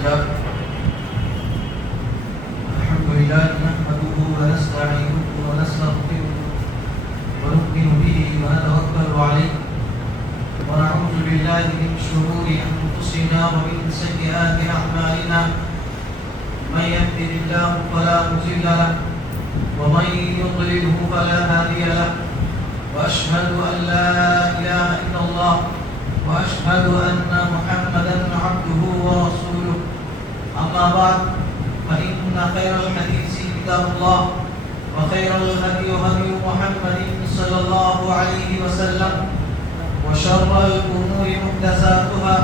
لله نحمده ونستعينه ونستغفره ونؤمن به ونتوكل عليه ونعوذ بالله من شرور أنفسنا ومن سيئات أعمالنا من يهده الله فلا مضل له ومن يضلله فلا هادي له وأشهد أن لا إله إلا الله وأشهد أن محمدا عبده ورسوله أما بعد فإن خير الحديث كتاب الله وخير الهدي هدي محمد صلى الله عليه وسلم وشر الأمور محدثاتها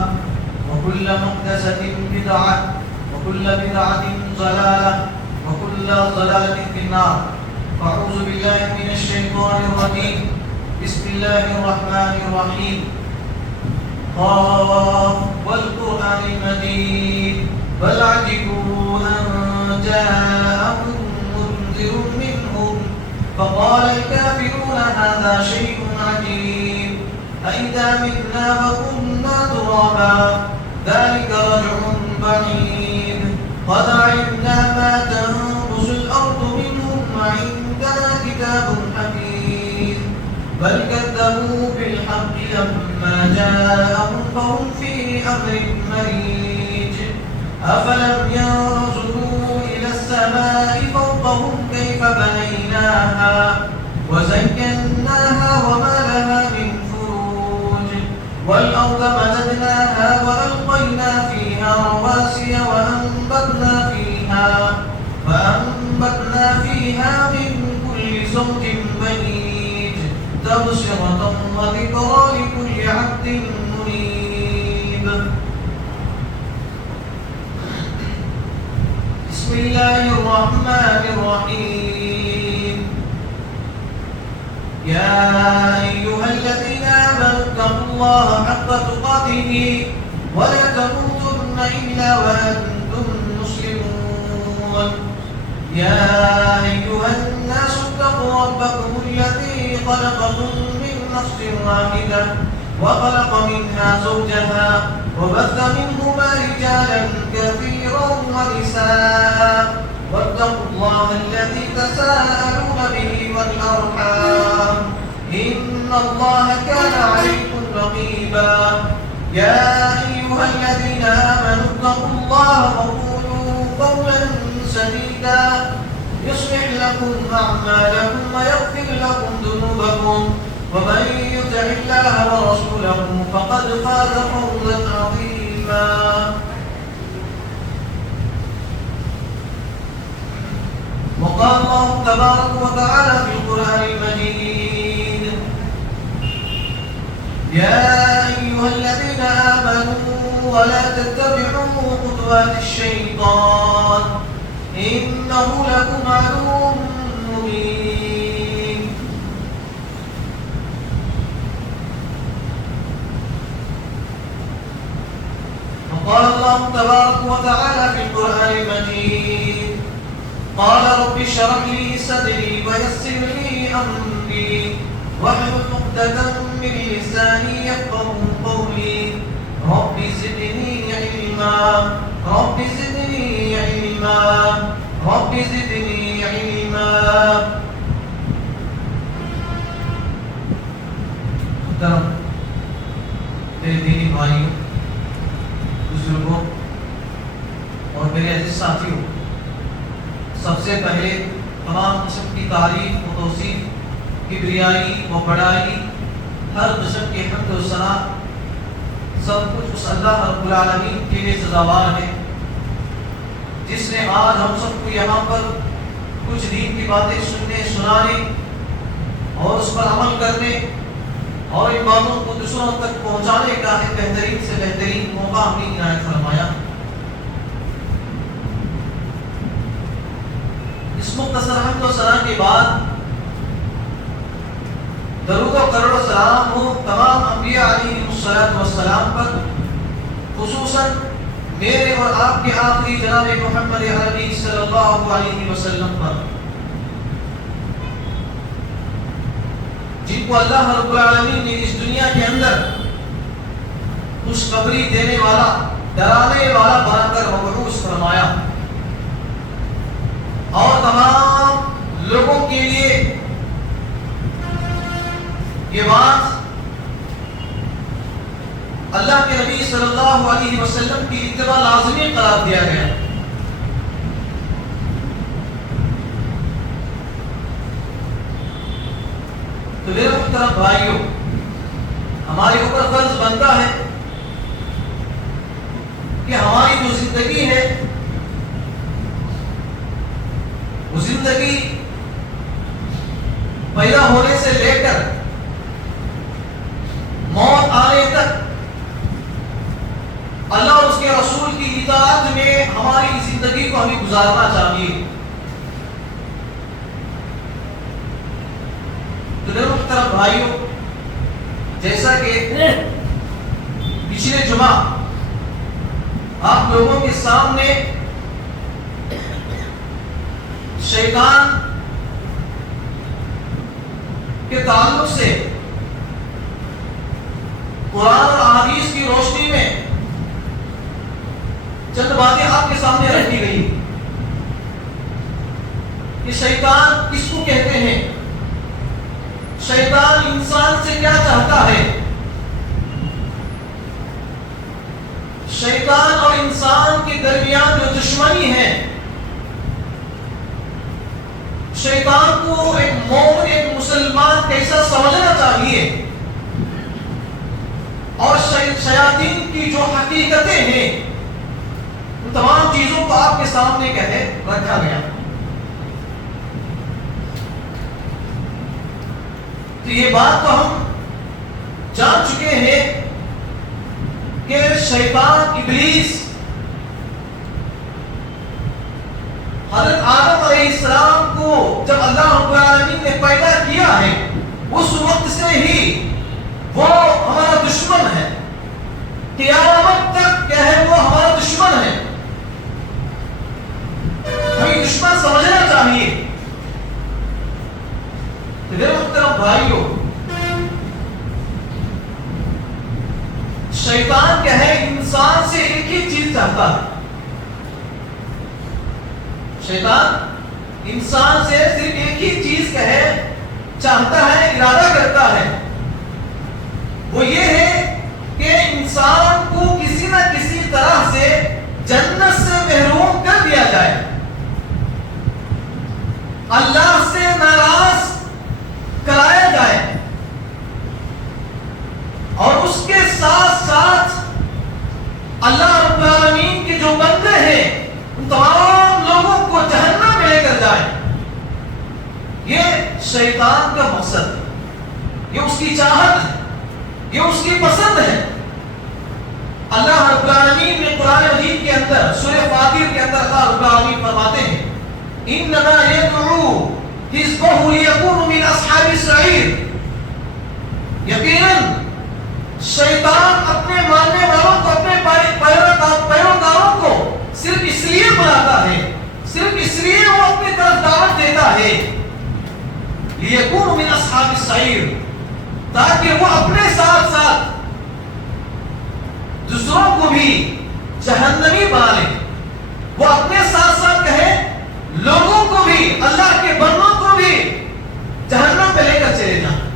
وكل محدثة بدعة وكل بدعة ضلالة وكل ضلالة في النار. أعوذ بالله من الشيطان الرجيم. بسم الله الرحمن الرحيم. قاف والقرآن المجيد بل عجبوا أن جاءهم منذر منهم فقال الكافرون هذا شيء عجيب أئذا متنا وكنا ترابا ذلك رجع بعيد قد علمنا ما تنقص الأرض منهم وعندنا كتاب حفيظ بل كذبوا بالحق لما جاءهم فهم في أمر مريج أفلم ينظروا إلى السماء فوقهم كيف بنيناها وزيناها وما لها من فروج والأرض مددناها وألقينا فيها رواسي وأنبتنا فيها من كل زوج بهيج تبصرة وذكرى لكل عبد منيب. بسم الله الرحمن الرحيم. يا أيها الذين آمنوا اتقوا الله حق تقاته ولا تموتن إلا وأنتم مسلمون. يا أيها الناس اتقوا ربكم الذي خلقكم من نفس واحدة وخلق منها زوجها وبث منهما رجالا كثيرا ونساء واتقوا الله الذي تساءلون به والأرحام إن الله كان عليكم رقيبا. يا أيها الذين آمنوا اتقوا الله وقولوا قولا سديدا يصلح لكم أعمالكم ويغفر لكم ذنوبكم ومن يطع الله ورسوله فقد فاز فوزا عظيما. وقال الله تبارك وتعالى في القرآن المجيد يا أيها الذين آمنوا ولا تتبعوا خطوات الشيطان إنه لكم عدو مبين. وقال الله تبارك وتعالى في القرآن المجيد قال رب اشرح لي صدري ويسر لي أمري واحلل عقدة من لساني يفقهوا قولي رب زدني علما رب زدني علما رب زدني علما. میرے دینی بھائیوں بزرگوں اور میرے عزیز ساتھیوں، سب سے پہلے تمام قسم کی تعریف و توصیف، کبریائی و بڑائی، ہر قسم کے حمد و ثنا سب کچھ اس اللہ رب العالمین کے لیے سزاوار ہے جس نے آج ہم سب کو یہاں پر کچھ دین کی باتیں سننے، سنانے اور اس پر عمل کرنے اور ان باتوں کو دوسروں تک پہنچانے کا ایک بہترین سے بہترین موقع ہمیں عنایت فرمایا. اس مختصر حمد و ثنا کے بعد درود و کرور و سلام ہو تمام انبیاء علیہ السلام پر، خصوصاً میرے اور آپ کے آخری جناب محمد عربی صلی اللہ علیہ وسلم پر، جن کو اللہ رب العالمین نے اس دنیا کے اندر خوشخبری دینے والا، ڈرانے والا بنا کر علیہ وسلم کی اتباع لازمی قرار دیا گیا. تو میرے محترم بھائیوں، ہمارے اوپر فرض بنتا ہے کہ ہماری جو زندگی ہے وہ زندگی پیدا ہونے سے لے کر موت آنے تک اللہ اور اس کے رسول کی اطاعت میں ہماری زندگی کو ہمیں گزارنا چاہیے. تو میرے محترم بھائیوں، جیسا کہ پچھلے جمعہ آپ لوگوں کے سامنے شیطان کے تعلق سے قرآن اور احادیث کی روشنی میں چند باتیں آپ کے سامنے رکھی گئی کہ شیطان کس کو کہتے ہیں، شیطان انسان سے کیا چاہتا ہے، شیطان اور انسان کے درمیان جو دشمنی ہے، شیطان کو ایک مومن ایک مسلمان کیسا سمجھنا چاہیے، اور شیاطین کی جو حقیقتیں ہیں ان تمام چیزوں کو آپ کے سامنے رکھا گیا. تو یہ بات تو ہم جان چکے ہیں کہ شیطان ابلیس حضرت آدم علیہ السلام کو جب اللہ رب العالمین نے پیدا کیا ہے اس وقت سے ہی وہ ہمارا دشمن ہے، قیامت تک کیا ہے وہ ہمارا دشمن ہے. ہمیں دشمن سمجھنا چاہیے. میرے محترم بھائیوں، شیطان کیا ہے انسان سے ایک ہی چیز چاہتا ہے. شیطان انسان سے صرف ایک ہی چیز کیا ہے چاہتا ہے، ارادہ کرتا ہے، وہ یہ ہے کہ انسان کو کسی نہ کسی طرح سے جنت سے محروم کر دیا جائے، اللہ سے ناراض کرایا جائے، اور اس کے ساتھ ساتھ اللہ رب العالمین کے جو بندے ہیں ان تمام لوگوں کو جہنم میں لے کر جائے. یہ شیطان کا مقصد ہے، یہ اس کی چاہت ہے، یہ اس کی پسند ہے. اللہ رب العالمین نے قرآن مجید کے اندر سورہ فاطر کے اندر اللہ رب العالمین فرماتے ہیں انما يدعو حزبه ليكونوا من اصحاب السعير. یقیناً شیطان اپنے ماننے والوں کو، اپنے پیروکاروں کو صرف اس لیے بلاتا ہے، صرف اس لیے وہ اپنی طرف دعوت دیتا ہے ليكونوا من اصحاب السعير، تاکہ وہ اپنے ساتھ ساتھ دوسروں کو بھی جہنمی بنا لے. وہ اپنے ساتھ ساتھ کہے لوگوں کو بھی، اللہ کے بندوں کو بھی جہنم پہ لے کر چلے جائیں.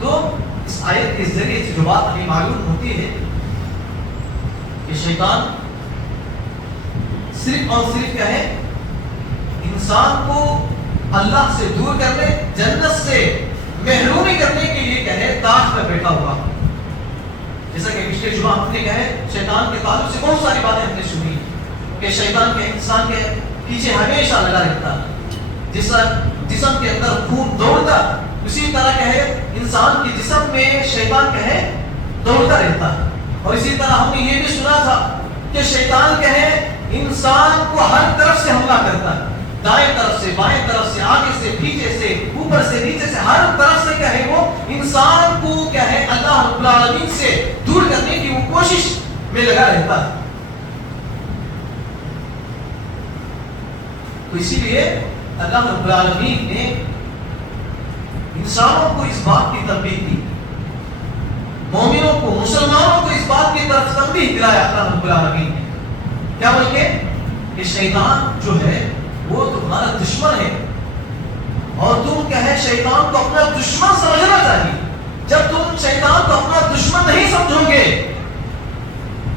تو اس آیت کے ذریعے سے جو بات ہمیں معلوم ہوتی ہے کہ شیطان صرف اور صرف کیا ہے انسان کو اللہ سے دور کرنے، جنت سے محرومی کرنے کے لیے کیا ہے تاج پر بیٹھا ہوا. جیسا کہ پچھلے جمعہ ہم نے کہا ہے شیطان کے تعلق سے بہت ساری باتیں ہم نے سنی کہ شیطان کے انسان کے پیچھے ہمیشہ لگا رہتا ہے. جسم کے اندر خون دوڑتا، اسی طرح کیا ہے انسان کے جسم میں شیطان کیا ہے دوڑتا رہتا ہے. اور اسی طرح ہم نے یہ بھی سنا تھا کہ شیطان کیا ہے انسان کو ہر طرف سے حملہ کرتا ہے، دائیں طرف سے، بائیں طرف سے، آگے سے، پیچھے سے، اوپر سے، نیچے سے، ہر طرف سے کیا ہے وہ انسان کو کیا ہے اللہ رب العالمین سے دور کرنے کی وہ کوشش میں لگا رہتا ہے. تو اسی لیے اللہ رب العالمین نے انسانوں کو اس بات کی تنبیہ دی، مومنوں کو، مسلمانوں کو اس بات کی طرف تنبیہ دلایا اللہ رب العالمین نے. کیا بول کے کہ شیطان جو ہے وہ تمہارا دشمن ہے، اور تم کیا ہے شیطان کو اپنا دشمن سمجھنا چاہیے. جب تم شیطان کو اپنا دشمن نہیں سمجھو گے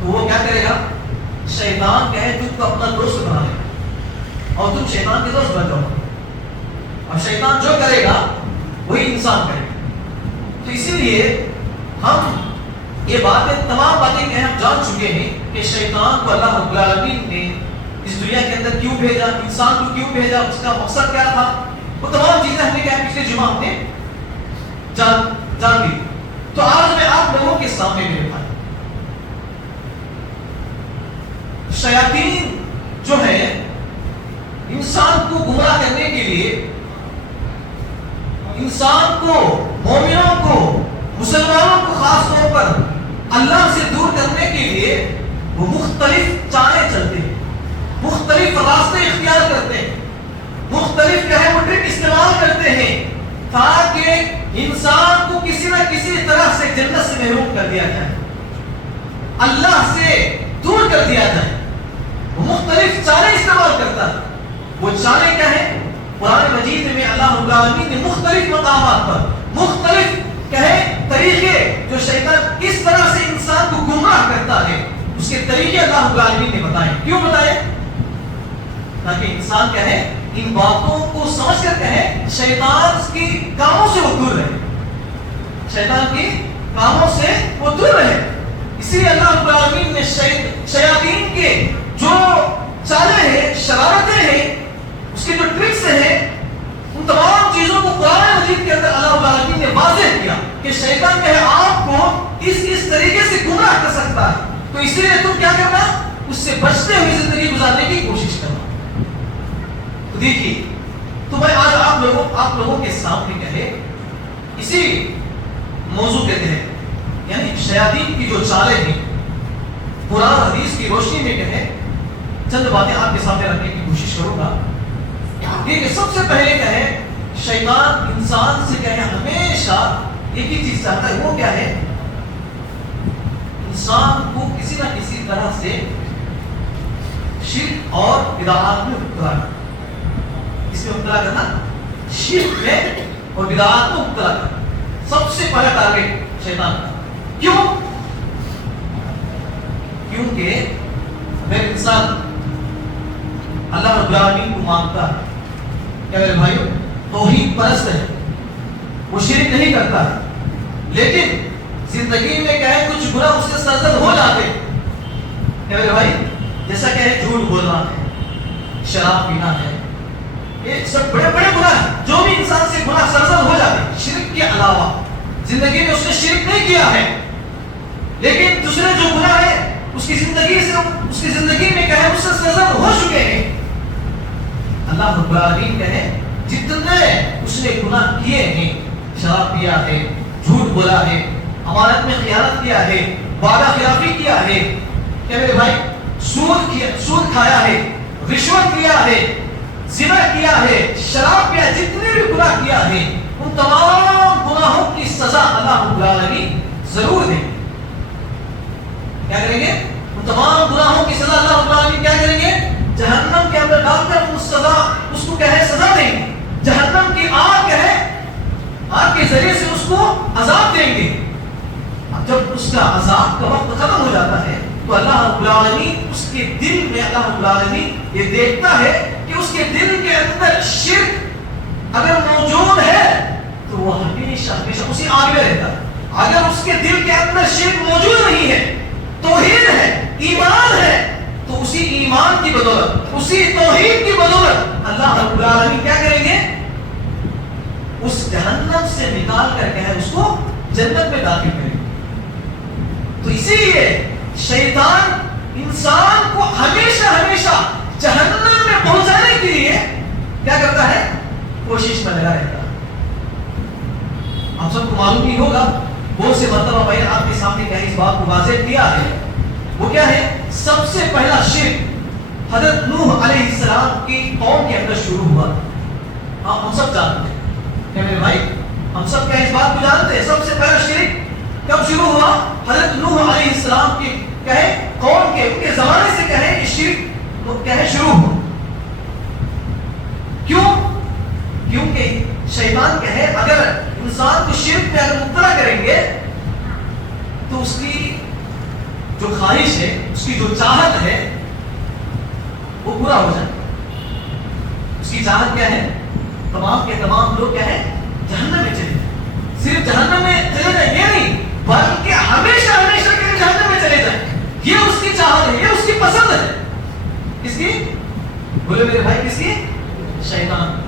تو وہ کیا کرے گا؟ شیطان کہے تم کو اپنا دوست بنا لے گا اور تم شیطان کے دوست بن جاؤ گے، اور شیطان جو کرے گا وہی انسان کرے گا۔ تو اسی لیے ہم یہ باتیں تمام باتیں کہ ہم جان چکے ہیں کہ شیطان کو اللہ رب العالمین نے اس دنیا کے اندر کیوں بھیجا، انسان کو کیوں بھیجا، اس کا مقصد کیا تھا، وہ تمام چیزیں ہم نے کیا پچھلے جمعہ ہم نے جان لی۔ تو آج میں آپ لوگوں کے سامنے میرے بھائی شیاطین جو ہے انسان کو گمراہ کرنے کے لیے، انسان کو، مومنوں کو، مسلمانوں کو خاص طور پر اللہ سے دور کرنے کے لیے وہ مختلف چالیں چلتے ہیں، مختلف راستے اختیار کرتے ہیں، مختلف ٹرک استعمال کرتے ہیں تاکہ انسان کو کسی نہ کسی طرح سے جنت سے محروم کر دیا جائے، اللہ سے دور کر دیا جائے۔ وہ مختلف چالیں استعمال کرتا ہے۔ وہ چالیں کیا ہیں؟ قرآن مجید میں اللہ رب العالمین نے مختلف مقامات پر مختلف طریقے جو شیطان کس طرح سے انسان کو گمراہ کرتا ہے اس کے طریقے اللہ رب العالمین نے بتائے۔ کیوں بتائے؟ تاکہ انسان کیا ہے ان باتوں کو سمجھ کر کہے شیطان کی کاموں سے وہ دور رہے، شیطان کی کاموں سے وہ دور رہے۔ اسی لیے اللہ رب العالمین نے شیاطین کے جو چالیں ہیں، شرارتیں ہیں، اس کے جو ٹرکس ہیں، ان تمام چیزوں کو قرآن مجید کے اندر اللہ رب العالمین نے واضح کیا کہ شیطان کہے آپ کو اس طریقے سے گمراہ کر سکتا ہے، تو اسی لیے تم کیا کرنا، اس سے بچتے ہوئے زندگی گزارنے کی کوشش کرنا۔ تو دیکھیے، تو میں آج آپ لوگوں کے سامنے کہے اسی موضوع کے تحت، یعنی شیاطین کی جو چالیں ہیں قرآن حدیث کی روشنی میں کہے چند باتیں آپ کے سامنے رکھنے کی کوشش کروں گا۔ یہ کہ سب سے پہلے کہے شیطان انسان سے کہے ہمیشہ ایک ہی چیز چاہتا ہے، وہ کیا ہے؟ انسان کو کسی نہ کسی طرح سے شرک اور بدعات میں مبتلا کرنا، اس میں مبتلا کرنا، شرک میں اور بدعات میں مبتلا کرنا سب سے پہلا ٹارگیٹ شیطان کا۔ کیوں؟ کیونکہ اگر انسان اللہ رب العالمین کو مانتا ہے، کیا میرے بھائیو توحید پرست ہے، وہ شرک نہیں کرتا ہے، لیکن زندگی میں کیا ہے کچھ برا اس سے سرزد ہو جاتے، کیا میرے بھائی جیسا کہ جھوٹ بولنا ہے، شراب پینا ہے، یہ سب بڑے بڑے گناہ ہیں جو بھی انسان سے گناہ سرزد ہو جاتے ہیں۔ شرک کے علاوہ زندگی میں اس نے شرک نہیں کیا ہے، لیکن دوسرے جو گناہ ہے اس کی زندگی میں کہے اس سے سرزد ہو چکے ہیں۔ اللہ رب العالمین کہے جتنے اس نے گناہ کیے ہیں، شراب پیا ہے، جھوٹ بولا ہے، امانت میں خیانت کیا ہے، وعدہ خلافی کیا ہے، کیا میرے بھائی سود کھایا ہے، رشوت لیا ہے، زنا کیا ہے، شراب پیا، جتنے بھی گناہ کیا ہے ان تمام گناہوں کی سزا اللہ رب العالمین ضرور دیں گے۔ کیا کریں گے؟ ان تمام گناہوں کی سزا اللہ رب العالمین کیا کریں گے؟ جہنم کے اندر ڈال کر اس کو کہے سزا دیں گے، جہنم کی آگ کہے آگ کے ذریعے سے اس کو عذاب دیں گے۔ اب جب اس کا عذاب کا وقت ختم ہو جاتا ہے تو اللہ رب العالمین اس کے دل میں اللہ رب العالمین یہ دیکھتا ہے کہ اس کے دل کے اندر شرک اگر موجود ہے تو وہ ہمیشہ اسی آگ میں رہتا ہے۔ اگر اس کے دل کے اندر شرک موجود نہیں ہے، توحید ہے، ایمان ہے، تو اسی ایمان کی بدولت، اسی توحید کی بدولت اللہ رب العالمین کیا کریں گے؟ اس جہنم سے نکال کر کے اس کو جنت میں داخل کریں گے۔ تو اسی لیے شیطان انسان کو ہمیشہ جہنم میں پہنچانے کے لیے کیا کرتا ہے؟ کوشش میں لگا رہتا ہے۔ آپ سب کو معلوم ہی ہوگا، بہت سے مرتبہ میں آپ کے سامنے کہیں اس بات کو واضح کیا ہے، وہ کیا ہے؟ سب سے پہلا شرک حضرت نوح علیہ السلام کی قوم کے اندر شروع ہوا۔ ہم سب جانتے ہیں، کیا میرے بھائی ہم سب کیا اس بات کو جانتے ہیں؟ سب سے پہلا شرک کب شروع ہوا؟ حضرت نوح علیہ السلام کی قوم کے ان کے زمانے سے یہ شرک شروع ہوا۔ کیوں؟ کیونکہ شیطان اگر انسان کو شرک میں اگر مبتلا کریں گے تو اس کی جو خواہش ہے چاہت ہے وہ پورا ہو جائے. اس کی چاہت کیا ہے؟ تمام کے تمام لوگ کیا ہے؟ جہنم میں چلے جائیں. صرف جہنم میں چلے جائیں یہ نہیں، بلکہ ہمیشہ ہمیشہ کے لیے جہنم میں چلے جائیں. یہ اس کی چاہت ہے، یہ اس کی پسند ہے. کس کی؟ بولے میرے بھائی کس کی؟ شیطان.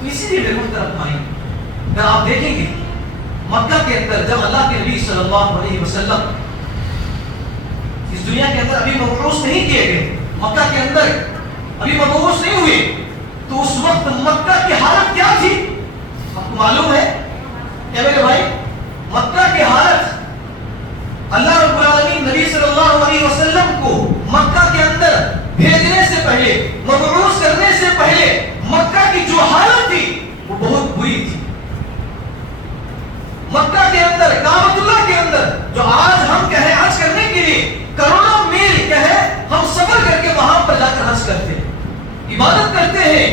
تو اسی لیے میرے محترم بھائی، اگر آپ دیکھیں گے مکہ کے اندر جب اللہ کے نبی صلی اللہ علیہ وسلم اس دنیا کے اندر ابھی مبعوث نہیں کیے گئے، مکہ کے اندر ابھی مبعوث نہیں ہوئے، تو اس وقت مکہ کی حالت کیا تھی؟ آپ کو معلوم ہے کیا میرے بھائی؟ مکہ کی حالت، اللہ رب العالمین نبی صلی اللہ علیہ وسلم کو مکہ کے اندر بھیجنے سے پہلے، مبعوث کرنے سے پہلے مکہ کی جو حالت تھی وہ بہت بری تھی. مکہ کے اندر، کعبۃ اللہ کے اندر، جو آج ہم کہیں حج کرنے کے لیے کروڑوں میل کہیں ہم سفر کر کے وہاں پر جا کر حج کرتے ہیں، عبادت کرتے ہیں،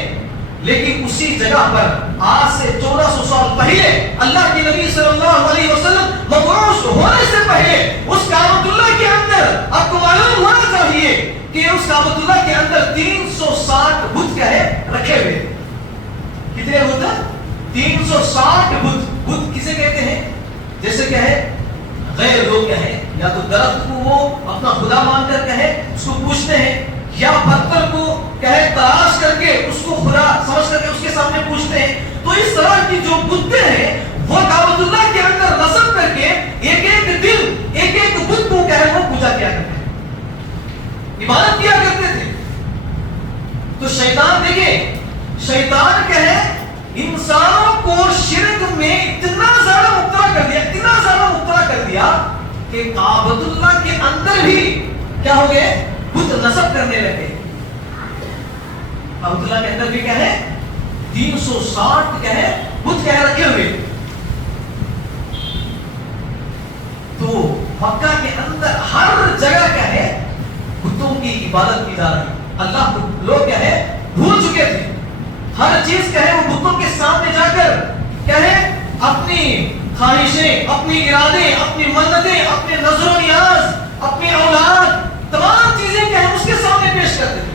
لیکن اسی جگہ پر آج سے 1400 سال پہلے اللہ کے نبی صلی اللہ علیہ وسلم مبعوث ہونے سے پہلے اس کعبۃ اللہ کے اندر آپ کو معلوم ہونا چاہیے کہ اس کعبۃ اللہ کے اندر 360 بت کیا ہے رکھے ہوئے. کتنے بت؟ 360 بت. بت کسے کہتے ہیں؟ جیسے کیا ہے غیر لوگ کیا ہے یا تو درخت کو وہ اپنا خدا مان کر کہے اس کو پوچھتے ہیں، یا پتھر کو کہے تلاش کر کے اس کو خدا سمجھ کر کے اس کے سامنے پوچھتے ہیں. تو اس طرح کی جو بتیں ہیں وہ کعبۃ اللہ کے اندر نصب کر کے ایک ایک دن ایک ایک بت کو کہے وہ پوجا کیا کرتے ہیں، عبادت کیا کرتے تھے. تو شیطان دیکھیں، شیطان کہے انسانوں کو شرک میں اتنا زیادہ مبتلا کر دیا، اتنا زیادہ مبتلا کر دیا کہ کعبۃ اللہ کے اندر بھی کیا ہو گئے؟ بت نصب کرنے لگے. کعبۃ اللہ کے اندر بھی کیا ہے 360 کیا ہے بت کیا رکھے ہوئے. تو مکہ کے اندر ہر جگہ کیا ہے بتوں کی عبادت کی جا رہی. اللہ کو لوگ کیا ہے بھول چکے تھے. ہر چیز کہے وہ بتوں کے سامنے جا کر کہے اپنی خواہشیں، اپنی ارادے، اپنی منتیں، اپنے نظر و نیاز، اپنی اولاد، تمام چیزیں کہے اس کے سامنے پیش کرتے تھے.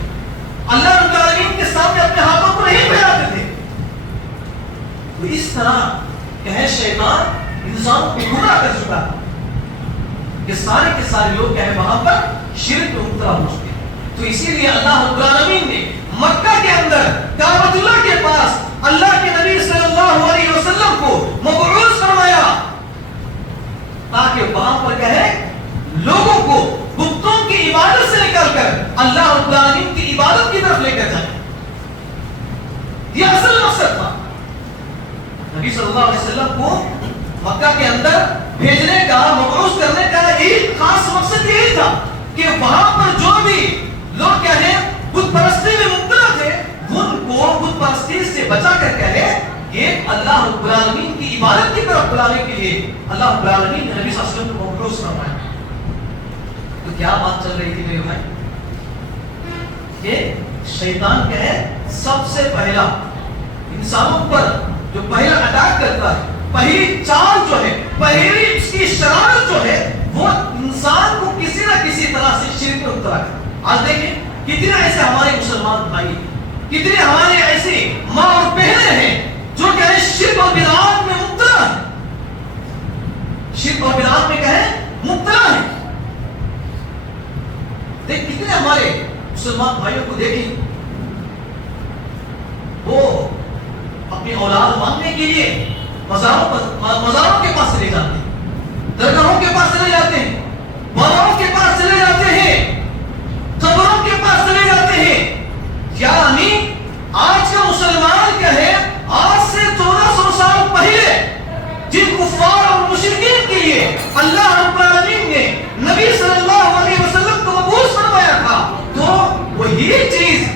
اللہ رب العالمین کے سامنے اپنے ہاتھوں کو نہیں پھیلاتے تھے. تو اس طرح کہے شیطان انسانوں کو گمراہ کر چکا کہ سارے کے سارے لوگ کہے وہاں پر شرک میں مبتلا ہو چکے. تو اسی لیے اللہ رب العالمین نے مکہ کے اندر کعبۃ اللہ کے پاس اللہ کے نبی صلی اللہ علیہ وسلم کو مبعوث فرمایا تاکہ وہاں پر کہے لوگوں کو بتوں کی عبادت سے نکال کر اللہ رب العالمین کی عبادت کی طرف لے کر جائے. یہ اصل مقصد تھا. نبی صلی اللہ علیہ وسلم کو مکہ کے اندر بھیجنے کا، مبعوث کرنے کا ایک خاص مقصد یہی تھا کہ وہاں پر جو بھی لوگ کیا ہیں بت پرستی میں مبتلا تھے ان کو بت پرستی سے بچا کر کہے ایک اللہ رب العالمین کی عبادت کی طرف بلانے کے لیے اللہ رب العالمین نے نبی صلی اللہ علیہ وسلم کو مبعوث فرمایا. تو کیا بات چل رہی تھی میرے بھائی؟ کہ شیطان کیا ہے سب سے پہلا انسانوں پر جو پہلا اٹیک کرتا ہے، پہلی چال جو ہے، پہلی اس کی شرارت جو ہے وہ انسان کو کسی نہ کسی طرح سے شرک میں مبتلا کرتا ہے. آج دیکھیں کتنے ایسے ہمارے مسلمان بھائی، کتنے ہمارے ایسے ماں اور بہنیں ہیں جو کہیں شرک اور بدعات میں مبتلا ہیں، شرک اور بدعات میں کہیں مبتلا ہیں. دیکھ کتنے ہمارے مسلمان بھائیوں کو دیکھیں وہ اپنی اولاد مانگنے کے لیے مزاروں کے پاس چلے جاتے ہیں، درگاہوں کے پاس چلے جاتے ہیں، باباؤں کے پاس چلے جاتے ہیں، قبروں کے پاس چلے جاتے ہیں. یعنی آج کا مسلمان کیا ہے آج سے 1400 سال پہلے جن کفار اور مشرکین کے لیے اللہ رب العالمین نے نبی صلی اللہ علیہ وسلم کو مبعوث فرمایا تھا، تو وہی چیز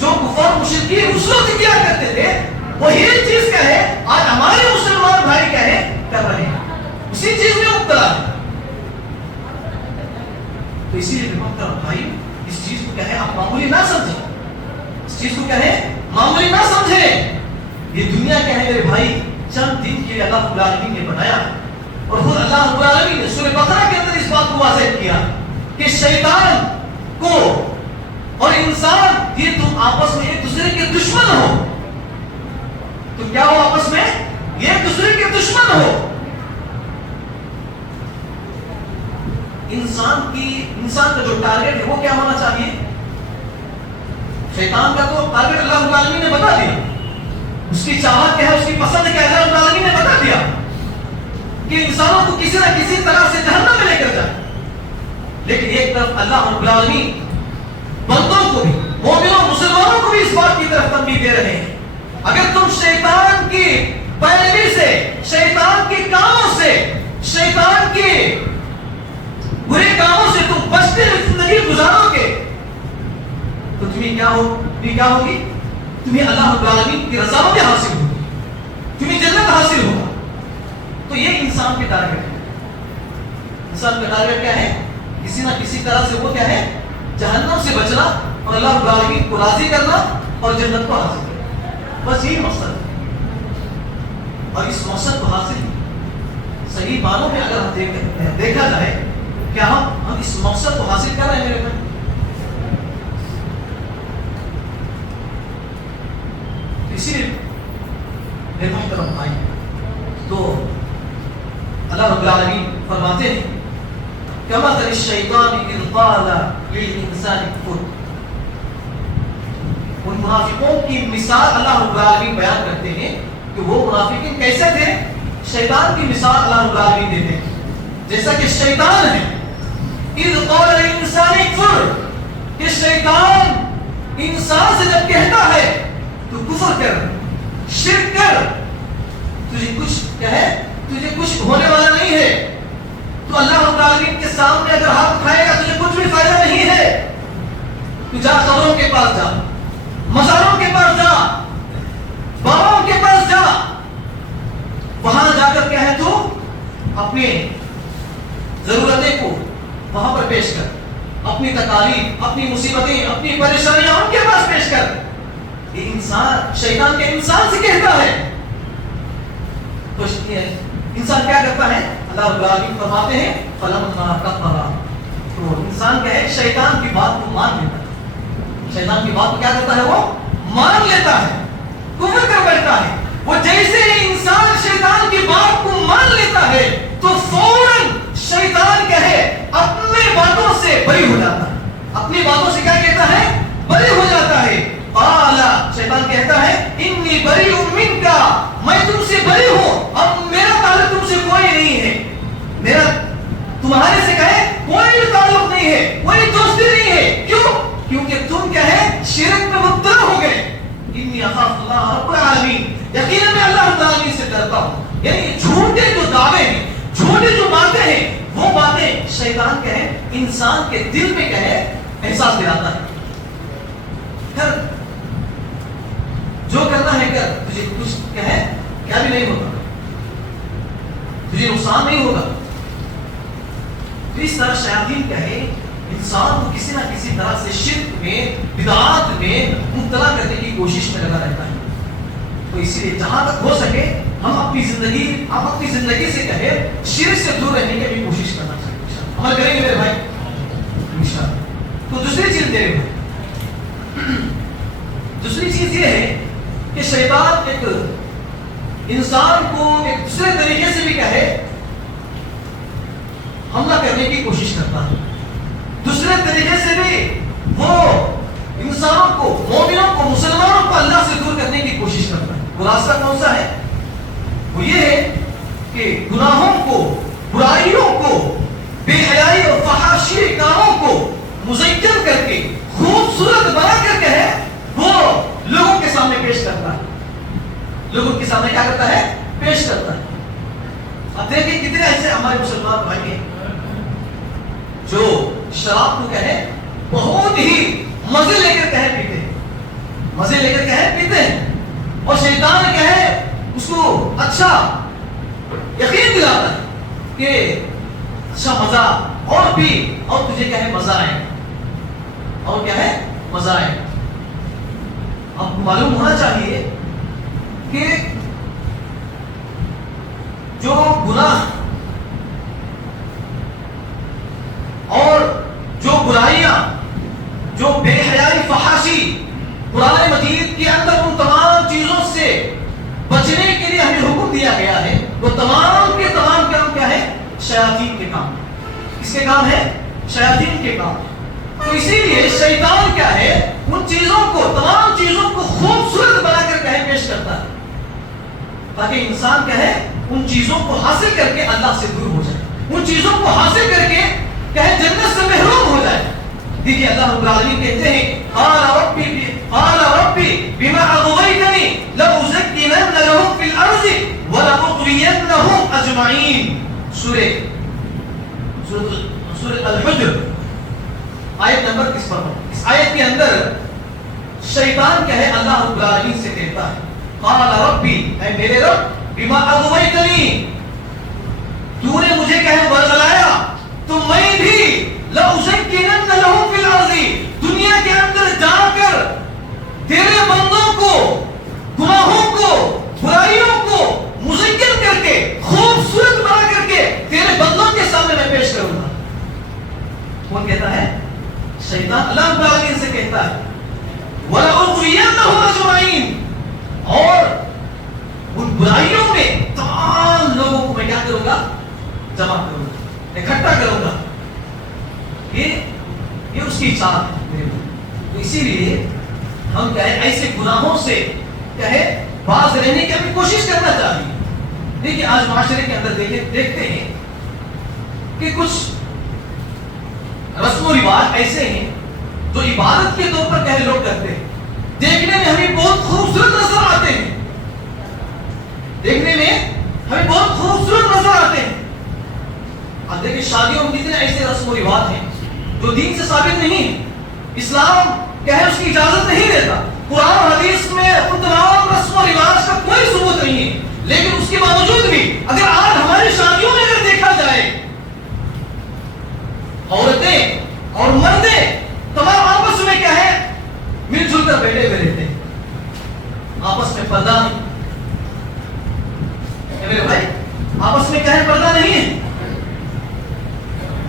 جو کفار مشرکین اس وقت کیا کرتے تھے وہی چیز کیا ہے آج ہمارے مسلمان بھائی کیا ہے کر رہے ہیں، اسی چیز میں مبتلا ہے. تو اسی لیے محترم بھائی اس چیز کو کہے آپ معمولی نہ سمجھیں، اس چیز کو کہے معمولی نہ سمجھیں. یہ دنیا کیا ہے میرے بھائی چند دن کے لیے اللہ رب العالمین نے بنایا، اور خود اللہ رب العالمین نے سورہ بقرہ کے اندر اس بات کو واضح کیا دشمن ہو تو کیا ہو آپس میں یہ ایک دوسرے کے دشمن ہو. انسان کا جو ٹارگٹ ہے وہ کیا ہونا چاہیے؟ شیطان کا تو ٹارگٹ اللہ رب العالمین نے بتا دیا. اس کی چاہت کیا ہے، اس کی پسند کیا ہے، اللہ رب العالمین نے بتا دیا کہ انسانوں کو کسی نہ کسی طرح سے جہنم میں لے کر جائے. لیکن ایک طرف اللہ رب العالمین بندوں کو بھی، مومنوں مسلمانوں کو بھی اس بات کی طرف تنبیہ دے رہے ہیں، اگر تم شیطان کی پیروی سے، شیطان کے کاموں سے، شیطان کے برے کاموں سے تم بچتے ہوئے زندگی گزارو گے تو تمہیں کیا ہوگی؟ تمہیں اللہ رب العالمین کی رضامندی حاصل ہوگی، تمہیں جنت حاصل ہوگا. تو یہ انسان کے ٹارگٹ ہے. انسان کا ٹارگٹ کیا ہے؟ کسی نہ کسی طرح سے وہ کیا ہے؟ جہنم سے بچنا اور اللہ رب العالمین کو راضی کرنا اور جنت کو حاصل کرنا. بس یہی مقصد ہے. اور اس مقصد کو حاصل صحیح معنوں میں اگر ہم دیکھا جائے، کیا ہم اس مقصد کو حاصل کر رہے ہیں میرے بھائی؟ اسی لیے میرے محترم بھائی، تو اللہ رب العالمین فرماتے ہیں كمثل الشيطان إذ قال للإنسان كفر. ان منافقوں کی مثال اللہ رب العالمین بیان کرتے ہیں کہ وہ منافقین کیسے تھے. شیطان کی مثال اللہ رب العالمین دیتے ہیں جیسا کہ شیطان ہے. إذ قال للإنسان كفر، کہ شیطان انسان سے جب کہتا ہے تو کفر کر، شرک کر، تجھے کچھ کیا ہے، تجھے کچھ ہونے والا نہیں ہے. تو اللہ رب العالمین کے سامنے اگر ہاتھ اٹھائے گا تجھے کچھ بھی فائدہ نہیں ہے. تو جا قبروں کے پاس جا، مزاروں کے پاس جا، باباؤں کے پاس جا، وہاں جا کر کیا ہے تو اپنی ضرورتیں کو وہاں پر پیش کر، اپنی تکالیف، اپنی مصیبتیں، اپنی پریشانیاں ان کے پاس پیش کر. یہ انسان شیطان کے انسان سے کہتا ہے. تو انسان کیا کرتا ہے؟ اللہ رب العالمین فرماتے ہیں فلما کفر، تو انسان کیا ہے؟ شیطان کی بات کو مان لیتا ہے. شیطان کی بات کو کیا کرتا ہے؟ وہ مان لیتا ہے، کفر کر بیٹھتا ہے. وہ جیسے ہی انسان شیطان کی بات کو مان لیتا ہے تو فوراً شیطان کیا ہے؟ اپنے باتوں سے بری ہو جاتا ہے. اپنی باتوں سے کیا کہتا ہے؟ بری ہو جاتا ہے. قال، شیطان کہتا ہے انی بری منک، میں تم سے بری ہوں، اب میرا تعلق تم سے کوئی نہیں ہے، میرا تمہارے سے کہے کوئی بھی تعلق نہیں ہے، کوئی دوستی نہیں ہے. کیوں؟ کیونکہ تم کیا ہے؟ شرک میں مبتلا ہو گئے. انی اخاف اللہ رب العالمین، یقینا میں اللہ رب العالمین سے ڈرتا ہوں. یعنی جھوٹے جو دعوے ہیں، جھوٹے جو باتیں ہیں، وہ باتیں شیطان کیا ہے؟ انسان کے دل میں کیا ہے؟ احساس دلاتا ہے. کر جو کرنا ہے کر، تجھے کچھ کیا ہے؟ کیا بھی نہیں ہوگا، تجھے نقصان نہیں ہوگا. تو اس طرح شیاطین کیا ہے؟ انسان کو کسی نہ کسی طرح سے شرک میں، بدعات میں مبتلا کرنے کی کوشش میں لگا رہتا ہے. تو اسی لیے جہاں تک ہو سکے ہم اپنی زندگی سے کہے شرک سے دور رہنے کی بھی کوشش کرنا چاہیے. عمل کریں گے میرے بھائی انشاءاللہ. تو دوسری چیز میرے بھائی، دوسری چیز یہ ہے کہ شیطان ایک انسان کو ایک دوسرے طریقے سے بھی کیا ہے؟ حملہ کرنے کی کوشش کرتا ہے. دوسرے طریقے سے بھی وہ انسانوں کو، مومنوں کو، مسلمانوں کو اللہ سے دور کرنے کی کوشش کرتا ہے. وہ راستہ کون سا ہے؟ وہ یہ ہے کہ گناہوں کو، برائیوں کو، بے حیائی اور فحاشی کاموں کو مزین کر کے، خوبصورت بنا کر کے ہے وہ لوگوں کے سامنے پیش کرتا ہے. لوگوں کے سامنے کیا کرتا ہے؟ پیش کرتا ہے. اب دیکھیں کتنے ایسے ہمارے مسلمان بھائی ہیں جو شراب کو کہے بہت ہی مزے لے کر کہے پیتے ہیں، مزے لے کر کہے پیتے ہیں، اور شیطان کہے اس کو اچھا یقین دلاتا ہے کہ اچھا مزہ اور بھی، اور تجھے کیا ہے؟ مزہ آئے، اور کیا ہے؟ مزہ آئے. آپ کو معلوم ہونا چاہیے کہ جو گناہ اور جو برائیاں، جو بے حیائی، فحاشی قرآن مجید کے اندر شیاطین کے کام، اس کے کام ہے شیاطین کے کام. تو اسی لیے شیطان کیا ہے، ان چیزوں کو، تمام چیزوں کو خوبصورت بنا کر کہے پیش کرتا ہے تاکہ انسان کہے ان چیزوں کو حاصل کر کے اللہ سے دور ہو جائے، ان چیزوں کو حاصل کر کے کہے جنت سے محروم ہو جائے. دیکھیے اللہ رب العالمین کہتے ہیں قال ربی بما اغویتنی لأزینن لهم فی الارض ولأغوینہم اجمعین. سورۃ الحجر آیت نمبر کس پر ہو؟ اس آیت کے اندر شیطان کہے اللہ رب العالمین سے کہتا ہے قال ربی، اے میرے رب، بما اغویتنی، تو نے مجھے کہے برگلایا، تو میں بھی لأزینن لهم فی الارض، دنیا کے اندر جا کر تیرے بندوں کو، گناہوں کو، برائیوں کو مزین کر کے، خوبصورت بنا کر کے تیرے بندوں کے سامنے میں پیش کروں گا. کون کہتا ہے؟ شیطان اللہ رب العالمین سے کہتا ہے وَلَأُغْوِيَنَّهُمْ أَجْمَعِينَ، اور ان برائیوں میں تمام لوگوں کو میں کیا کروں گا؟ جمع کروں گا، اکٹھا کروں گا. یہ اس کی چاہت ہے. تو اسی لیے ہم کیا ہے ایسے گناہوں سے کیا ہے باز رہنے کی ہمیں کوشش کرنا چاہیے. دیکھیے آج معاشرے کے اندر دیکھتے ہیں کہ کچھ رسم و رواج ایسے ہیں جو عبادت کے طور پر کہے لوگ کرتے ہیں، دیکھنے میں ہمیں بہت خوبصورت نظر آتے ہیں، دیکھنے میں ہمیں بہت خوبصورت نظر آتے ہیں. اب دیکھیں شادیوں میں کتنے ایسے رسم و رواج ہیں جو دین سے ثابت نہیں ہے، اسلام کہے اس کی اجازت نہیں دیتا، قرآن حدیث میں ان تمام رسم و رواج کا کوئی ثبوت نہیں ہے. لیکن اس کے باوجود بھی اگر آج ہماری شادیوں میں اگر دیکھا جائے عورتیں اور مردیں تمام آپس میں کیا ہے مل جل کر بیٹھے ہوئے رہتے ہیں، آپس میں پردہ نہیں. میرے بھائی آپس میں کیا ہے پردہ نہیں ہے،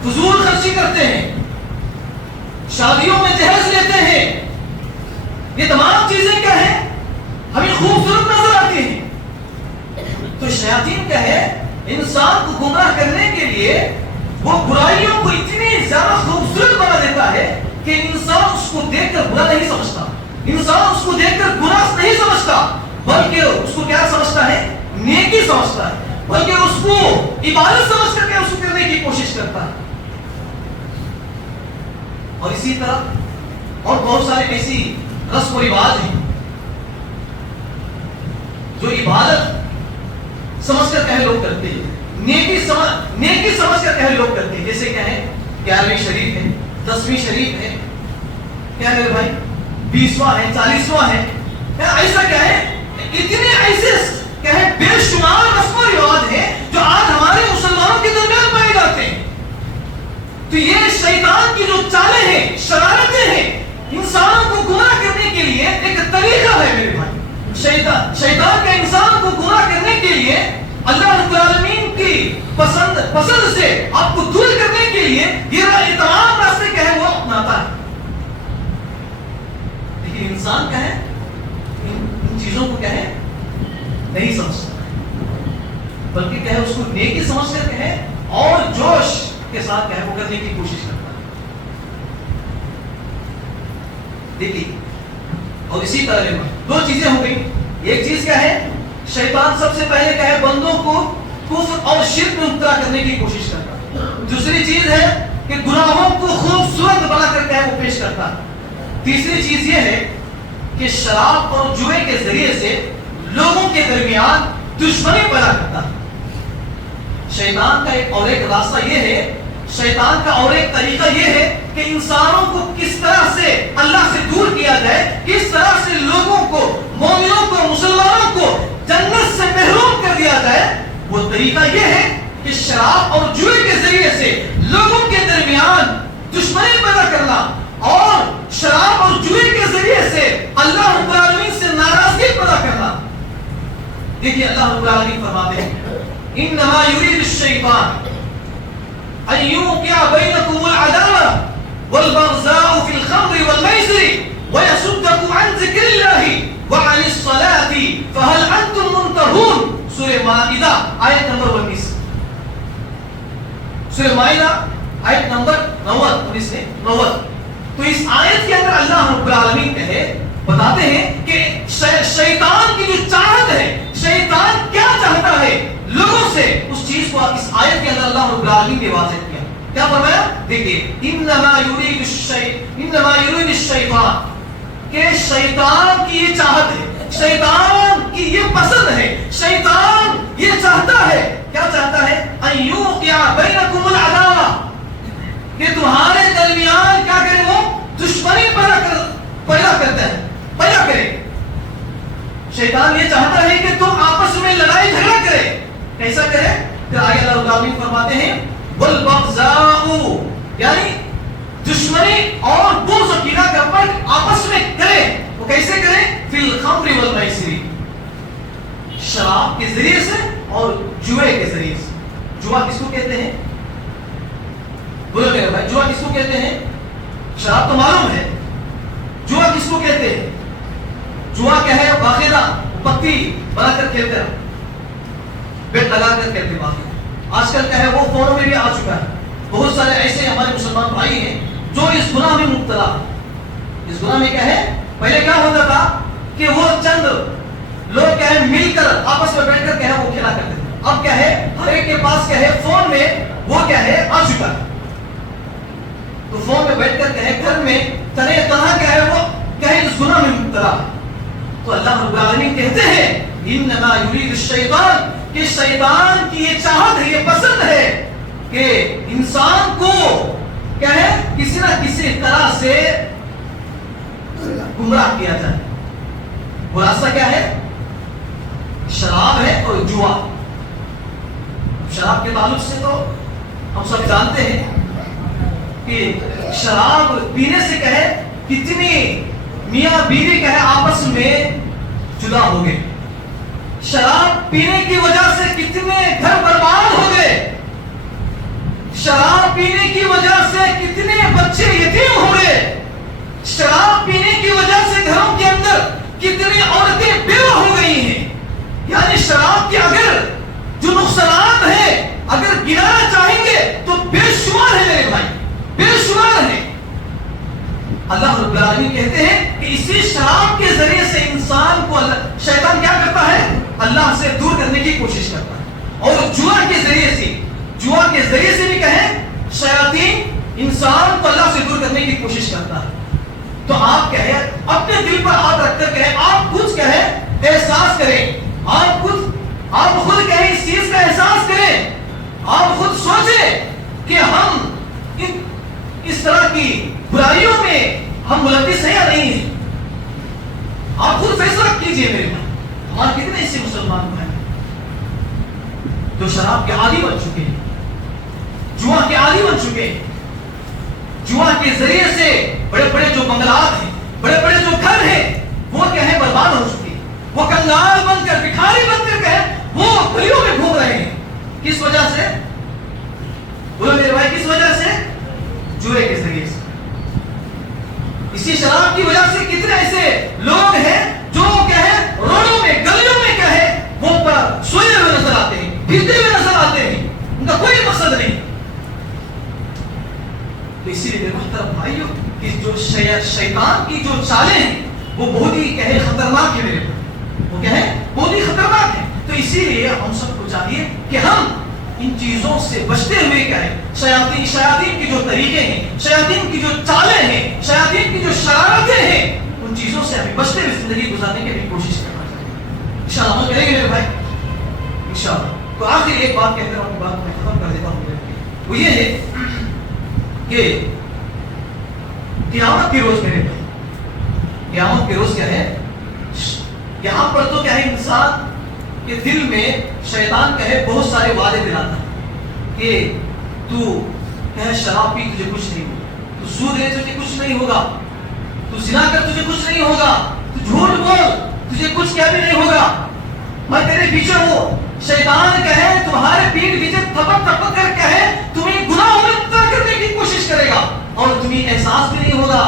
فضول خرچی کرتے ہیں، شادیوں میں جہیز لیتے ہیں. یہ تمام چیزیں کیا ہیں ہمیں خوبصورت نظر آتی ہیں. تو شیاطین کیا ہے انسان کو گمراہ کرنے کے لیے وہ برائیوں کو اتنی زیادہ خوبصورت بنا دیتا ہے کہ انسان اس کو دیکھ کر برا نہیں سمجھتا، انسان اس کو دیکھ کر گناہ نہیں سمجھتا، بلکہ اس کو کیا سمجھتا ہے؟ نیکی سمجھتا ہے، بلکہ اس کو عبادت سمجھ کر کے اس کو کرنے کی کوشش کرتا ہے. اور اسی طرح اور بہت سارے ایسی رسم و رواج ہیں جو عبادت سمجھ کر کہے لوگ کرتے ہیں، نیکی سمجھ کر کہے لوگ کرتے ہیں. جیسے کیا ہے 11ویں شریف ہے، 10ویں شریف ہے، کیا میرے بھائی 20واں ہے، 40واں ہے. ایسا کیا ہے اتنے ایسے کیا ہے بے شمار رسم و رواج ہیں جو آج ہمارے مسلمانوں کے درمیان پائے جاتے ہیں. تو یہ شیطان کی جو چالیں ہیں، شرارتیں ہیں، انسانوں کو گمراہ کرنے کے لیے ایک طریقہ ہے میرے بھائی. شیطان کا انسان کو گمراہ کرنے کے لیے اللہ رب العالمین کی پسند سے آپ کو دور کرنے کے لیے یہ تمام راستے کیا ہے وہ اپناتا ہے. لیکن انسان کیا ہے ان چیزوں کو کیا ہے نہیں سمجھتا، بلکہ کیا ہے اس کو نیکی سمجھ کر کیا ہے اور جوش کے ساتھ کیا ہے وہ کرنے کی کوشش کرتا ہے. دیکھیے اور اسی طرح دو چیزیں ہو گئی. ایک چیز کیا ہے شیطان سب سے پہلے کیا ہے بندوں کو کفر اور شرک میں مبتلا کرنے کی کوشش کرتا ہے. دوسری چیز ہے کہ گناہوں کو خوبصورت بنا کر کیا ہے وہ پیش کرتا ہے. تیسری چیز یہ ہے کہ شراب اور جوئے کے ذریعے سے لوگوں کے درمیان دشمنی پیدا کرتا ہے. شیطان کا ایک راستہ یہ ہے، شیطان کا اور ایک طریقہ یہ ہے کہ انسانوں کو کس طرح سے اللہ سے دور کیا جائے، کس طرح سے لوگوں کو، مومنوں کو، مسلمانوں کو جنت سے محروم کر دیا جائے. وہ طریقہ یہ ہے کہ شراب اور جوئے کے ذریعے سے لوگوں کے درمیان دشمنی پیدا کرنا اور شراب اور جوئے کے ذریعے سے اللہ رب العالمین سے ناراضگی پیدا کرنا. دیکھیے اللہ رب العالمین فرماتے ہیں انما یرید الشیطان ان یوقع بینکم العداوة والبغضاء فی الخمر والمیسر ویصدکم عن ذکر اللہ وعن الصلاة فهل انتم منتهون. سورہ مائدہ آیت نمبر 19. سورہ مائدہ آیت نمبر 90 تو اس آیت کے اندر اللہ رب العالمین کہے بتاتے ہیں کہ شیطان کی جو چاہت ہے، شیطان کیا چاہتا ہے لوگوں سے، اس چیز کو اس آیت کے اندر اللہ رب العالمین نے واضح کیا. کیا فرمایا؟ دیکھیے انما یرید الشیطان، کہ شیطان کی یہ چاہت ہے، شیطان کی یہ پسند ہے، شیطان یہ چاہتا ہے. کیا چاہتا ہے؟ ان یوقع بینکم العداوہ، کہ تمہارے درمیان کیا کرے؟ وہ دشمنی پیدا کرتا ہے، پیدا کرے. شیطان یہ چاہتا ہے کہ تم آپس میں لڑائی جھگڑا کرے. کیسا کرے؟ پھر آگے اللہ رب العالمین فرماتے ہیں والبغضاء، یعنی دشمنی اور بغض و کینہ کا آپس میں کرے. وہ کیسے کرے؟ فی الخمر والمیسر، شراب کے ذریعے سے اور جوئے کے ذریعے سے. جوا کس کو کہتے ہیں؟ بولو میرے بھائی، جوا کس کو کہتے ہیں؟ شراب تو معلوم ہے. جوا کس کو کہتے ہیں؟ جوا کیا ہے؟ باقاعدہ پتی بنا کر کھیلتے ہیں، بیٹ لگا کر کھیلتے ہیں. باقی آج کل کیا ہے وہ فونوں میں بھی آ چکا ہے. بہت سارے ایسے ہمارے مسلمان بھائی ہیں جو اس گناہ میں مبتلا ہے. اس گناہ میں کیا ہے؟ پہلے کیا ہوتا تھا کہ وہ چند لوگ کیا ہے مل کر آپس میں بیٹھ کر کیا ہے وہ کھیلا کرتے تھے. اب کیا ہے ہر ایک کے پاس کیا ہے فون میں وہ کیا ہے آ چکا ہے. تو فون میں بیٹھ کر کیا ہے گھر میں طرح کیا ہے وہ کیا ہے اس گناہ میں مبتلا ہے. تو اللہ رب العالمین کہتے ہیں انما یرید الشیطان، کہ شیطان کی یہ چاہت ہے، یہ پسند ہے کہ انسان کو کیا ہے کسی نہ کسی طرح سے گمراہ کیا جائے. وہ راستہ کیا ہے؟ شراب ہے اور جوا. شراب کے تعلق سے تو ہم سب جانتے ہیں کہ شراب پینے سے کیا ہے کتنی میاں بیوی کیا ہے آپس میں جدا ہو گئے. شراب پینے کی وجہ سے کتنے گھر برباد ہو گئے. شراب پینے کی وجہ سے کتنے بچے یتیم ہو گئے. شراب پینے کی وجہ سے گھروں کے اندر کتنی عورتیں بیوہ ہو گئی ہیں. یعنی شراب کے اگر جو نقصانات ہیں اگر گنانا چاہیں گے تو بے شمار ہے میرے بھائی، بے شمار ہے. اللہ رب العالمین کہتے ہیں کہ اسی شراب کے ذریعے سے انسان کو شیطان کیا کرتا ہے؟ اللہ سے دور کرنے کی کوشش کرتا ہے. اور جوا کے ذریعے سے بھی کہیں شیاطین انسان کو اللہ سے دور کرنے کی کوشش کرتا ہے. تو آپ کہیں اپنے دل پر ہاتھ رکھ کر کہیں آپ خود کہیں احساس کریں، آپ خود کہیں اس چیز کا احساس کریں، آپ خود سوچیں کہ ہم اس طرح کی برائیوں میں ہم ملوث ہیں یا نہیں ہیں. آپ خود فیصلہ کیجئے میرے بھائی. ہمارے کتنے ایسے مسلمان ہیں جو شراب کے عادی بن چکے ہیں، جوا کے عادی بن چکے ہیں. جوا کے ذریعے سے بڑے بڑے جو بنگلات ہیں، بڑے بڑے جو گھر ہیں وہ کیا ہے برباد ہو چکے ہیں. وہ کنگال بن کر بھکاری بن کر کیا ہے وہ گلیوں میں گھوم رہے ہیں. کس وجہ سے؟ بولو میرے بھائی کس وجہ سے؟ جوئے کے ذریعے سے. اسی شراب کی وجہ سے کتنے ایسے لوگ ہیں جو کیا ہے روڈوں میں گلیوں میں کیا ہے وہ سوئے ہوئے نظر آتے ہیں، پھرتے ہوئے نظر آتے ہیں، ان کا کوئی مقصد نہیں. تو اسی لیے محترم بھائیوں کہ جو شیطان کی جو چالیں ہیں وہ بہت ہی کیا ہے خطرناک ہے میرے بھائی، وہ کیا ہے بہت ہی خطرناک ہے. تو اسی لیے ہم سب کو چاہیے کہ ہم ان چیزوں سے بچتے ہوئے کیا ہے شیاطین کی جو طریقے ہیں، شیاطین کی جو چالیں ہیں، شیاطین کی جو شرارتیں ہیں، ان چیزوں سے ہمیں بچتے ہوئے زندگی گزارنے کی بھی کوشش کرنا چاہیے. انشاءاللہ ہم کریں گے میرے بھائی انشاءاللہ. تو آخر ایک بات کہتے ہیں اپنی بات میں ختم کر دیتا ہوں، وہ یہ ہے کہ قیامت کے روز میرے بھائی، قیامت کے روز کیا ہے یہاں پر تو کیا ہے انسان کہ دل میں شیطان کہے بہت سارے وعدے دلاتا ہے کہ تو کہے شراب پی تجھے کچھ نہیں ہوگا، تو سود لے تجھے کچھ نہیں ہوگا، تو زنا کر تجھے کچھ نہیں ہوگا، تو جھوٹ بول تجھے کچھ کیا بھی نہیں ہوگا، میں تیرے پیچھے ہوں. شیطان کہے تمہارے پیٹ پیچھے تھپک تھپک کر کہے تمہیں گناہوں میں مبتلا کرنے کی کوشش کرے گا اور تمہیں احساس بھی نہیں ہوگا،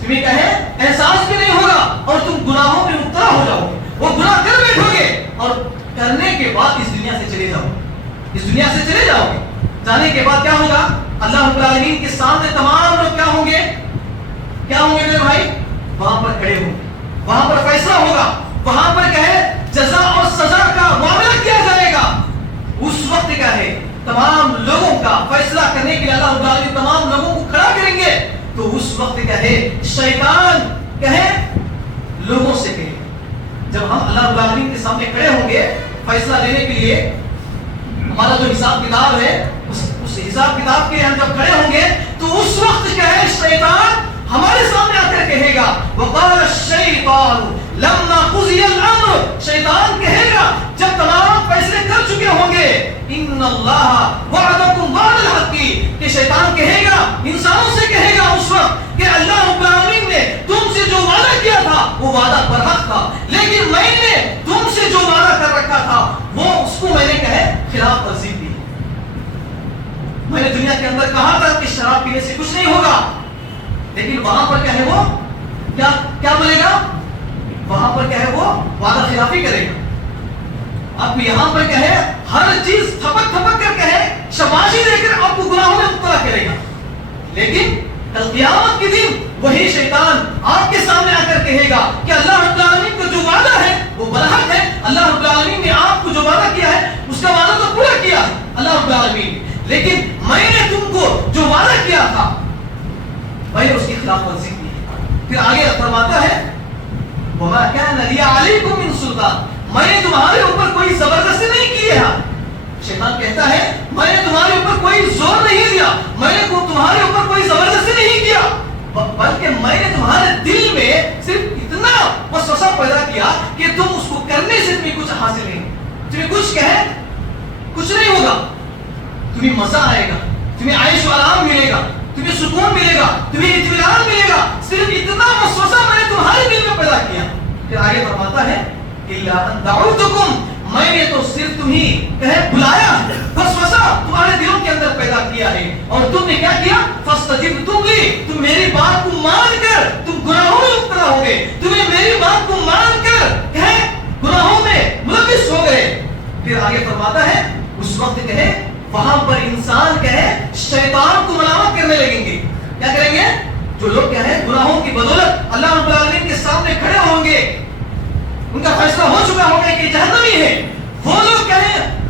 تمہیں کہے احساس بھی نہیں ہوگا اور تم گناہوں میں مبتلا ہو جاؤ گے. وہ گناہ کر بیٹھو گے اور کرنے کے بعد اس دنیا سے چلے جاؤ. اس دنیا سے چلے جاؤ گے. جانے کے بعد کیا ہوگا؟ اللہ رب العالمین کے سامنے تمام لوگ کیا ہوں گے؟ کیا ہوں گے میرے بھائی؟ وہاں پر کھڑے ہوں گے. وہاں پر فیصلہ ہوگا. وہاں پر کیا ہے؟ جزا اور سزا کا معاملہ کیا جائے گا. اس وقت کیا ہے؟ تمام لوگوں کا فیصلہ کرنے کے لیے اللہ رب العالمین تمام لوگوں کو کھڑا کریں گے. تو اس وقت کیا ہے؟ شیطان کیا ہے؟ لوگوں سے کہے جب ہم اللہ رب العالمین کے سامنے کھڑے ہوں گے فیصلہ لینے کے لیے، ہمارا جو حساب کتاب ہے اس حساب کتاب کے ہم جب کھڑے ہوں گے تو اس وقت کیا ہے؟ شیطان ہمارے سامنے آ کر کہے گا وقال الشیطان لما قضی الامر، شیطان کہے گا جب تمام فیصلے کر چکے ہوں گے ان اللہ وعدکم وعد الحق، کہ شیطان کہے گا انسانوں سے کہے گا اس وقت کہ اللہ رب العالمین نے تم سے جو وعدہ کیا تھا وہ وعدہ برحق تھا، لیکن میں نے تم سے جو وعدہ کر رکھا تھا وہ اس کو میں نے کہے خلاف ورزی کی. میں نے دنیا کے اندر کہا تھا کہ شراب پینے سے کچھ نہیں ہوگا، لیکن وہاں پر کیا ہے وہ کیا بولے گا؟ وہاں پر کیا ہے وہ وعدہ خلافی کرے گا. آپ کو یہاں پر کیا ہے ہر چیز تھپک تھپک کر کہے شاباشی دے کر آپ کو گناہوں میں مبتلا کرے گا، لیکن کل قیامت کے دن وہی شیطان آپ کے سامنے آ کر کہے گا کہ اللہ رب العالمین کا جو وعدہ ہے وہ برحق ہے. اللہ رب العالمین نے آپ کو جو وعدہ کیا ہے اس کا وعدہ تو پورا کیا اللہ رب العالمین، لیکن میں نے تم کو جو وعدہ کیا تھا میں نے اس کی خلاف ورزی کی. پھر آگے فرماتا ہے وما كان لي عليكم من سلطان، میں نے تمہارے اوپر کوئی زبردستی نہیں کی ہے. شیطان کہتا ہے میں نے تمہارے اوپر کوئی زور نہیں دیا، میں نے تمہارے اوپر کوئی زبردستی نہیں کیا، بلکہ میں نے تمہارے دل میں صرف اتنا وسوسہ پیدا کیا کہ تم اس کو کرنے سے تمہیں کچھ حاصل نہیں، تمہیں کچھ نہیں ہوگا، تمہیں مزہ آئے گا، تمہیں عیش و آرام ملے گا، تمہیں سکون ملے گا، تمہیں اطمینان ملے گا، صرف اتنا وسوسہ میں نے تمہارے دل میں پیدا کیا. پھر آگے فرماتا ہے الا ان دعوتکم، میں نے تو صرف تمہیں بلایا، وسوسہ تمہارے دلوں کے اندر پیدا کیا ہے، اور تم نے کیا کیا؟ فاستجبتم لی، تم میری بات کو مان کر تم گناہوں میں مبتلا ہو گئے، تمہیں میری بات کو مان کر گناہوں میں ملوث ہو گئے. پھر آگے فرماتا ہے اس وقت کہے وہاں پر انسان کہے شیطان کو ملامت کرنے لگیں گے. کیا کریں گے؟ جو لوگ کیا ہے گناہوں کی بدولت اللہ رب العالمین کے سامنے کھڑے ہوں گے، ان کا فیصلہ ہو چکا ہوگا کہ جہنمی ہے، وہ لوگ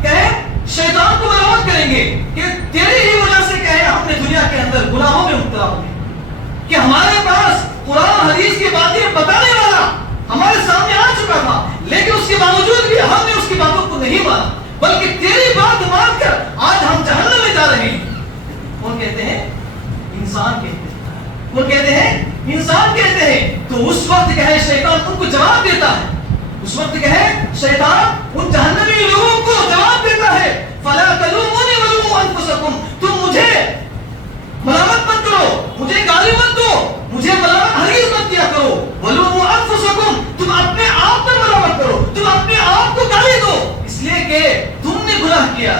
کہے شیطان کو ملامت کریں گے کہ تیری ہی وجہ سے کہے ہم نے دنیا کے اندر گناہوں میں مبتلا ہو گئے، کہ ہمارے پاس قرآن حدیث کی باتیں بتانے والا ہمارے سامنے آ چکا تھا، لیکن اس کے باوجود بھی ہم نے اس کی باتوں کو نہیں مانا، بلکہ تیری بات مان کر آج ہم جہنم میں جا رہے ہیں. کون کہتے ہیں؟ انسان کہتے ہیں. وہ کہتے ہیں انسان کہتے ہیں. تو اس وقت کہے شیطان ان کو جواب دیتا ہے، اس وقت کہے شیطان ان جہنمی لوگوں کو جواب دیتا ہے فلا تلومونی ولوموا انفسکم، تم مجھے ملامت مت کرو، مجھے گالی مت دو، مجھے ملامت ہرگز مت کیا کرو. ولوموا انفسکم، تم اپنے آپ پر ملامت کرو، تم اپنے آپ کو گالی دو، اس لیے کہ تم نے گناہ کیا.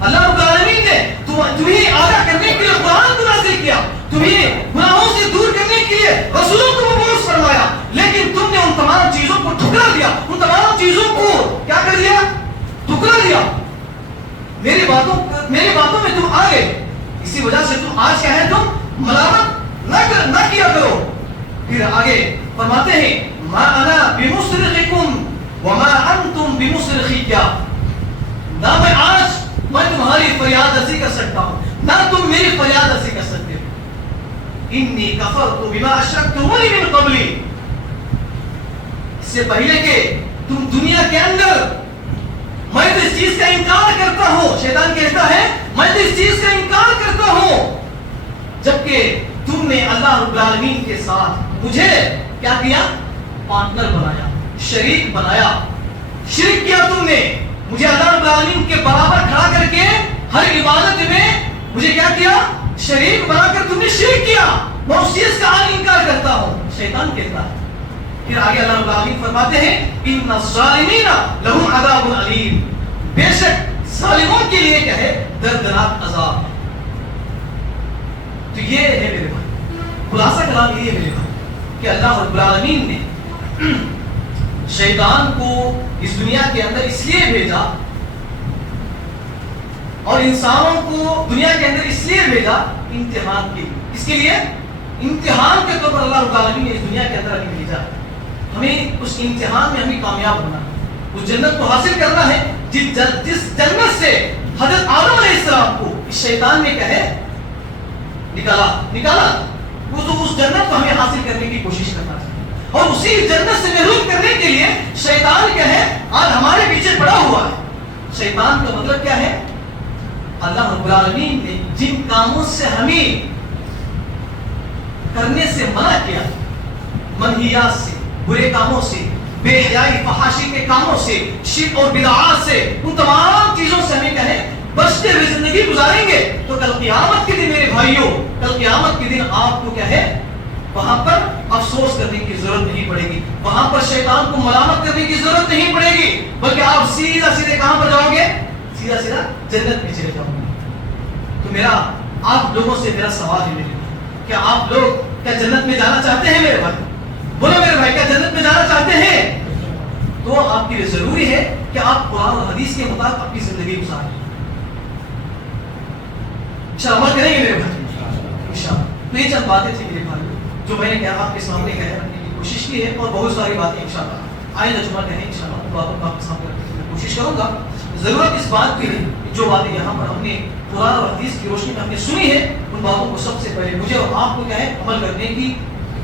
اللہ رب العالمین نے تمہیں آگاہ کرنے کے لیے قرآن کو نازل کیا، تمہیں گناہوں سے دور کرنے کے لیے رسولوں کو مبعوث فرمایا، لیکن تم نے ان تمام چیزوں کو ٹھکرا دیا، ان تمام چیزوں کو کیا کر دیا؟ ٹھکرا دیا. میری باتوں میں تم آ گئے، اسی وجہ سے تم آج کیا ہے تم ملامت نہ کیا کرو. پھر آگے فرماتے ہیں ما انا بمصرخکم وما انتم بمصرخی، کیا نہ میں تمہاری فریاد رسی کر سکتا ہوں، نہ تم میری فریاد رسی کر سکتے ہو. انی کفرت بما اشرکتمونی من قبلی، اس سے پہلے کہ تم دنیا کے اندر میں تو اس چیز کا انکار کرتا ہوں، شیطان کہتا ہے میں تو اس چیز کا انکار کرتا ہوں، جبکہ تم نے اللہ رب العالمین کے ساتھ مجھے کیا کیا؟ پارٹنر بنایا، شریک بنایا، شرک کیا تم نے مجھے اللہ رب العالمین کے برابر کھڑا کر کے ہر عبادت میں مجھے کیا کیا؟ شریک بنا کر تم نے شرک کیا، میں اس چیز کا انکار کرتا ہوں، شیطان کہتا ہے. پھر آگے اللہ رب العالمین فرماتے ہیں ان الظالمین لهم عذاب علیم، بے شک ظالموں کے لیے کیا ہے؟ دردناک عذاب. تو یہ ہے میرے بھائی خلاصہ کلام یہ ہے میرے بھائی کہ اللہ رب العالمین نے شیطان کو اس دنیا کے اندر اس لیے بھیجا اور انسانوں کو دنیا کے اندر اس لیے بھیجا امتحان کے لیے. اس کے لیے امتحان کے طور پر اللہ رب العالمین نے اس دنیا کے اندر ہمیں بھیجا. ہمیں اس امتحان میں ہمیں کامیاب ہونا ہے, اس جنت کو حاصل کرنا ہے جس جنت سے حضرت آدم علیہ السلام کو اس شیطان نے کہے نکالا. وہ تو اس جنت کو ہمیں حاصل کرنے کی کوشش کرنا چاہیے, اور اسی جنت سے محروم کرنے کے لیے شیطان کہے آج ہمارے پیچھے پڑا ہوا ہے. شیطان کا مطلب کیا ہے؟ اللہ رب العالمین نے جن کاموں سے ہمیں کرنے سے منع کیا, منہیات سے, برے کاموں سے, بے حیائی فحاشی کے کاموں سے, شرک اور بدعات سے, ان تمام چیزوں سے ہمیں کہے بچتے ہوئے زندگی گزاریں گے تو کل قیامت کے دن میرے بھائیوں, کل قیامت کے دن آپ کو کیا ہے وہاں پر افسوس کرنے کی ضرورت نہیں پڑے گی, وہاں پر شیطان کو ملامت کرنے کی ضرورت نہیں پڑے گی, بلکہ آپ سیدھا سیدھے کہاں پر جاؤ گے؟ سیدھا سیدھا جنت میں چلے جاؤ گے. تو میرا آپ لوگوں سے میرا سوال ہے, کیا آپ لوگ کیا جنت میں جانا چاہتے ہیں میرے بھائی؟ بولو میرے بھائی, کیا جنت میں جانا چاہتے ہیں؟ تو آپ کے لیے ضروری ہے کہ آپ قرآن اور حدیث کے مطابق اپنی زندگی گزاریں. عمل کریں گے میرے بھائی انشاءاللہ. تو یہ چند باتیں تھیں میرے بھائی جو میں نے کہا آپ کے سامنے کہہ رکھنے کی کوشش کی ہے, اور بہت ساری باتیں انشاءاللہ آئندہ جمعہ کہیں انشاءاللہ ان باتوں کو آپ کے سامنے رکھنے کی کوشش کروں گا. ضرورت اس بات کی ہے جو باتیں یہاں پر ہم نے قرآن اور حدیث کی روشنی میں ہم نے سنی ہے, ان باتوں کو سب سے پہلے مجھے اور آپ کو کیا ہے عمل کرنے کی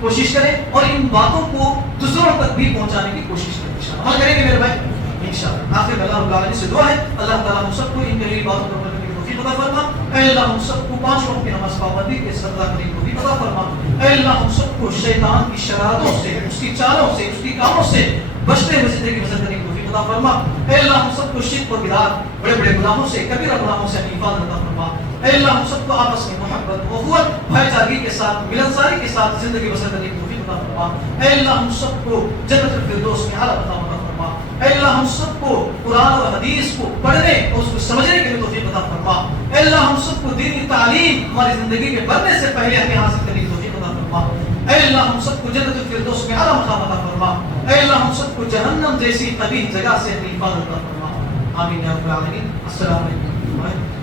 کوشش کریں, اور ان باتوں کو دوسروں تک بھی پہنچانے کی کوشش کریں. انشاءاللہ عمل کریں گے میرے بھائی انشاءاللہ. آخر میں اللہ رب العالمین سے دعا ہے اللہ تعالیٰ ہم سب کو ان قلیل باتوں پر عمل کرنے کی توفیق عطا فرما. اے اللہ ہم سب کو 5 وقت کی نماز پابندی کے ساتھ ادا کرنے کی توفیق عطا فرما. اے اللہ ہم سب کو شیطان کی شرارتوں سے, اس کی چالوں سے, اس کی کاموں سے بچتے ہوئے زندگی بسر کرنے کی توفیق عطا فرما. اے اللہ ہم سب کو شرک اور بدعات, بڑے بڑے گناہوں سے, کبیرہ گناہوں سے حفاظت عطا فرما. اے اللہ ہم سب کو آپس میں محبت, اخوت, بھائی چارگی کے ساتھ, ملنساری کے ساتھ زندگی بسر کرنے کی توفیق عطا فرما. اے اللہ ہم سب کو جنت الفردوس میں اعلیٰ عطا فرما. اے اللہ ہم سب کو قرآن اور حدیث کو پڑھنے اور اس کو سمجھنے کے لیے توفیق عطا فرما. اے اللہ ہم سب کو دینی تعلیم ہماری زندگی میں بڑھنے سے پہلے ہمیں حاصل کرنے کی توفیق عطا فرما. اے اللہ ہم سب کو جنت الفردوس میں اعلیٰ مقام عطا فرما. اے اللہ ہم سب کو جہنم جیسی قبیح جگہ سے حفاظت عطا فرما. آمین یا رب العالمین. السلام علیکم.